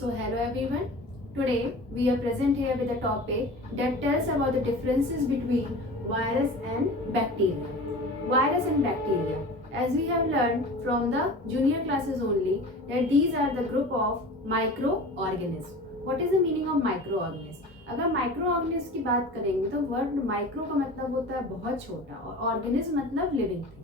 So hello everyone. Today we are present here with a topic that tells about the differences between virus and bacteria. Virus and bacteria. As we have learned from the junior classes only that these are the group of microorganisms. What is the meaning of microorganism? अगर microorganism की बात करेंगे तो word micro का मतलब होता है बहुत छोटा और ऑर्गेनिज्म मतलब लिविंग थिंग्स।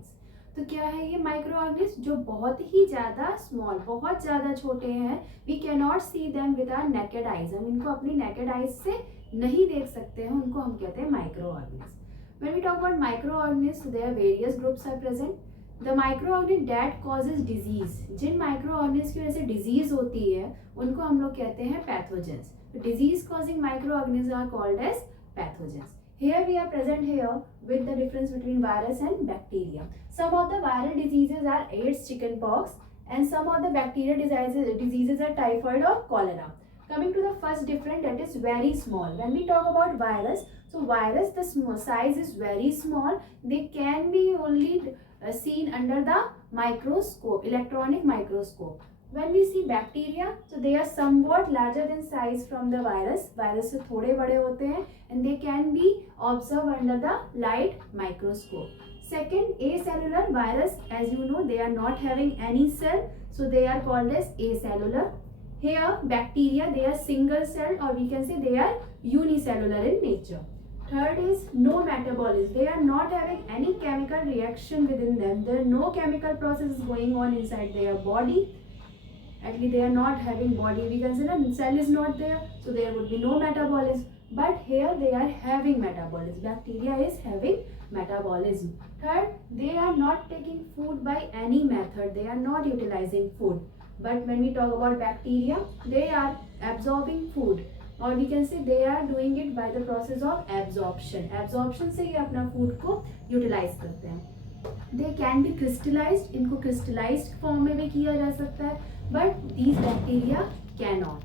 तो क्या है ये माइक्रो ऑर्गेनिज्म जो बहुत ही ज़्यादा स्मॉल बहुत ज़्यादा छोटे हैं। We can not see them with our naked eyes, हम इनको अपनी नेकेड आइज से नहीं देख सकते हैं, उनको हम कहते हैं micro organism. When we talk about micro organism there various groups are present. The micro organism that causes disease, जिन माइक्रो ऑर्गेनिज्म की वजह से डिजीज होती है उनको हम लोग कहते हैं pathogens. Disease causing micro organism are called as pathogens. Here we are present here with the difference between virus and bacteria. Some of the viral diseases are AIDS, chickenpox, and some of the bacterial diseases are typhoid or cholera. Coming to the first difference, that is very small. When we talk about virus, so virus the size is very small. They can be only seen under the microscope, electronic microscope. When we see bacteria, so they are somewhat larger than size from the virus. Virus से थोड़े बड़े होते हैं and they can be observed under the light microscope. Second, acellular virus, as you know, they are not having any cell, so they are called as acellular. Here, bacteria, they are single cell or we can say they are unicellular in nature. Third is no metabolism. They are not having any chemical reaction within them. There are no chemical processes going on inside their body. Actually they are not having body, we consider cell is not there, so there would be no metabolism. But here they are having metabolism. Bacteria is having metabolism. Third, they are not taking food by any method, they are not utilizing food. But when we talk about bacteria, they are absorbing food or we can say they are doing it by the process of absorption. Absorption से ये अपना food को utilize करते हैं. They can be crystallized, इनको crystallized form में भी किया जा सकता है, but these bacteria cannot.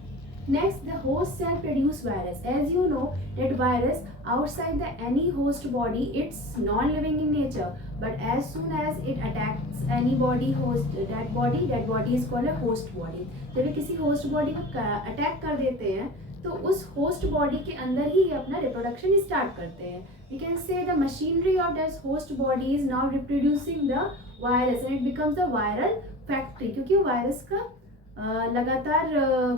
Next, the host cell produce virus. As you know that virus outside the any host body, it's non-living in nature, but as soon as it attacks any body host, that body is called a host body. जब ये किसी host body को attack कर देते हैं तो उस host body के अंदर ही ये अपना reproduction start करते हैं. We can say the machinery of that host body is now reproducing the virus and it becomes the viral factory, क्योंकि वायरस का लगातार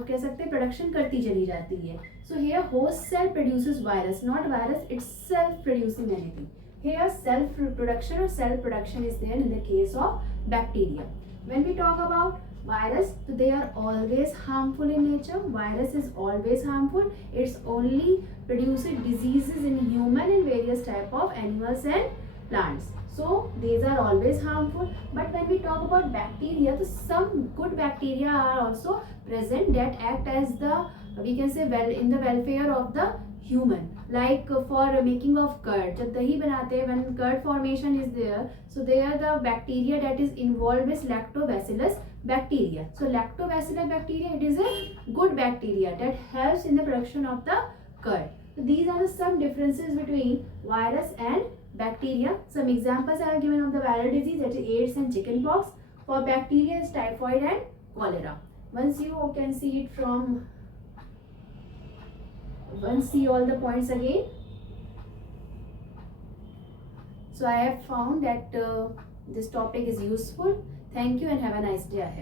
कह सकते हैं प्रोडक्शन करती चली जाती है. So here host cell produces virus, not virus itself producing anything. Here self production or cell production is there in the case of bacteria. When we talk about virus, so they are always harmful in nature. Virus is always harmful. It's only produces diseases in human and various type of animals and plants. So these are always harmful. But when we talk about bacteria, so some good bacteria are also present that act as the, we can say, well in the welfare of the human. Like for making of curd, जब दही बनाते हैं, when curd formation is there, so they are the bacteria that is involved with lactobacillus bacteria. So lactobacillus bacteria, it is a good bacteria that helps in the production of the curd. So these are some differences between virus and bacteria. Some examples are given of the viral disease, that is AIDS and chickenpox. For bacteria is typhoid and cholera. Once you can see it from, once see all the points again. So I have found that this topic is useful. Thank you and have a nice day ahead.